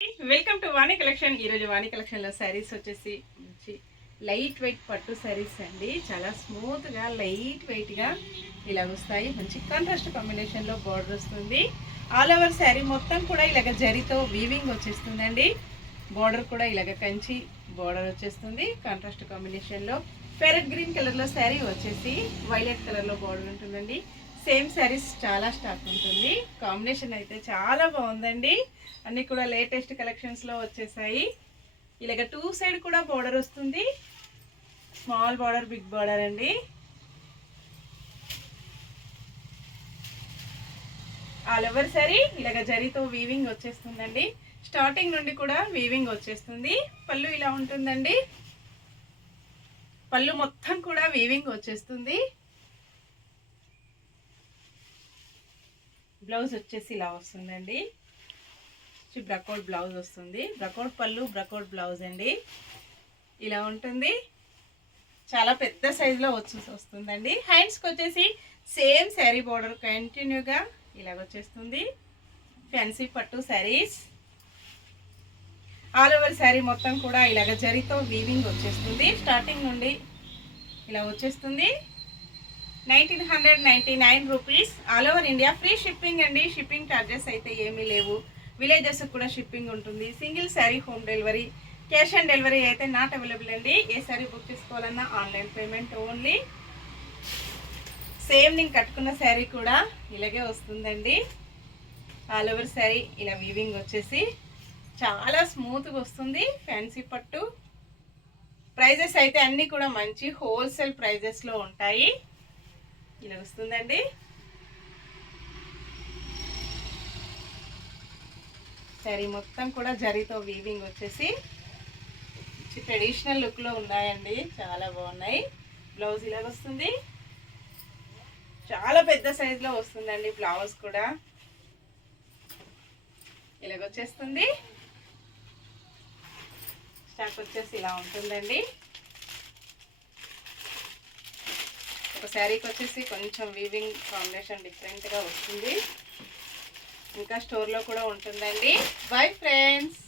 Welcome to Vani collection. ఈరోజు వాణి కలెక్షన్లో శారీస్ వచ్చేసి మంచి లైట్ వెయిట్ పట్టు శారీస్ అండి. చాలా స్మూత్గా లైట్ వెయిట్గా ఇలా వస్తాయి. మంచి కాంట్రాస్ట్ కాంబినేషన్లో బార్డర్ వస్తుంది. ఆల్ ఓవర్ శారీ మొత్తం కూడా ఇలాగ జరీతో వీవింగ్ వచ్చేస్తుందండి. బార్డర్ కూడా ఇలాగ కంచి బార్డర్ వచ్చేస్తుంది. కాంట్రాస్ట్ కాంబినేషన్లో ప్యారెట్ గ్రీన్ కలర్లో శారీ వచ్చేసి వైలెట్ కలర్లో బార్డర్ ఉంటుందండి. సేమ్ శారీస్ చాలా స్టాక్ ఉంటుంది. కాంబినేషన్ అయితే చాలా బాగుందండి. అన్నీ కూడా లేటెస్ట్ కలెక్షన్స్లో వచ్చేసాయి. ఇలాగ టూ సైడ్ కూడా బార్డర్ వస్తుంది. స్మాల్ బార్డర్, బిగ్ బార్డర్ అండి. ఆల్ ఓవర్ శారీ ఇలాగ జరీతో వీవింగ్ వచ్చేస్తుందండి. స్టార్టింగ్ నుండి కూడా వీవింగ్ వచ్చేస్తుంది. పళ్ళు ఇలా ఉంటుందండి. పళ్ళు మొత్తం కూడా వీవింగ్ వచ్చేస్తుంది. బ్లౌజ్ వచ్చేసి ఇలా వస్తుందండి. బ్రకౌట్ బ్లౌజ్ వస్తుంది. బ్రకౌట్ పళ్ళు, బ్రకౌట్ బ్లౌజ్ అండి. ఇలా ఉంటుంది. చాలా పెద్ద సైజులో వస్తుందండి. హ్యాండ్స్కి వచ్చేసి సేమ్ శారీ బార్డర్ కంటిన్యూగా ఇలాగ వచ్చేస్తుంది. ఫ్యాన్సీ పట్టు శారీస్. ఆల్ ఓవర్ శారీ మొత్తం కూడా ఇలాగ జరీతో వీవింగ్ వచ్చేస్తుంది. స్టార్టింగ్ నుండి ఇలా వచ్చేస్తుంది. 1999 rupees. All over India free shipping అండి. షిప్పింగ్ ఛార్జెస్ అయితే ఏమీ లేవు. విలేజెస్ కూడా షిప్పింగ్ ఉంటుంది. Single sari home delivery. Cash on delivery అయితే నాట్ అవైలబుల్ అండి. ఏ శారీ బుక్ చేసుకోవాలన్నా ఆన్లైన్ పేమెంట్ ఓన్లీ. సేమ్ నేను కట్టుకున్న శారీ కూడా ఇలాగే వస్తుందండి. ఆల్ ఓవర్ శారీ ఇలా వీవింగ్ వచ్చేసి చాలా స్మూత్గా వస్తుంది. ఫ్యాన్సీ పట్టు. ప్రైజెస్ అయితే అన్నీ కూడా మంచి హోల్సేల్ ప్రైజెస్లో ఉంటాయి. ఇలా వస్తుందండి. శారీ మొత్తం కూడా జరీతో వీవింగ్ వచ్చేసి ట్రెడిషనల్ లుక్లో ఉన్నాయండి. చాలా బాగున్నాయి. బ్లౌజ్ ఇలాగ వస్తుంది. చాలా పెద్ద సైజులో వస్తుందండి. బ్లౌజ్ కూడా ఇలాగ వచ్చేస్తుంది. స్టాక్ వచ్చేసి ఇలా ఉంటుందండి. ఒక శారీకి వచ్చేసి కొంచెం వీవింగ్ కాంబినేషన్ డిఫరెంట్గా వస్తుంది. ఇంకా స్టోర్లో కూడా ఉంటుందండి. Bye friends.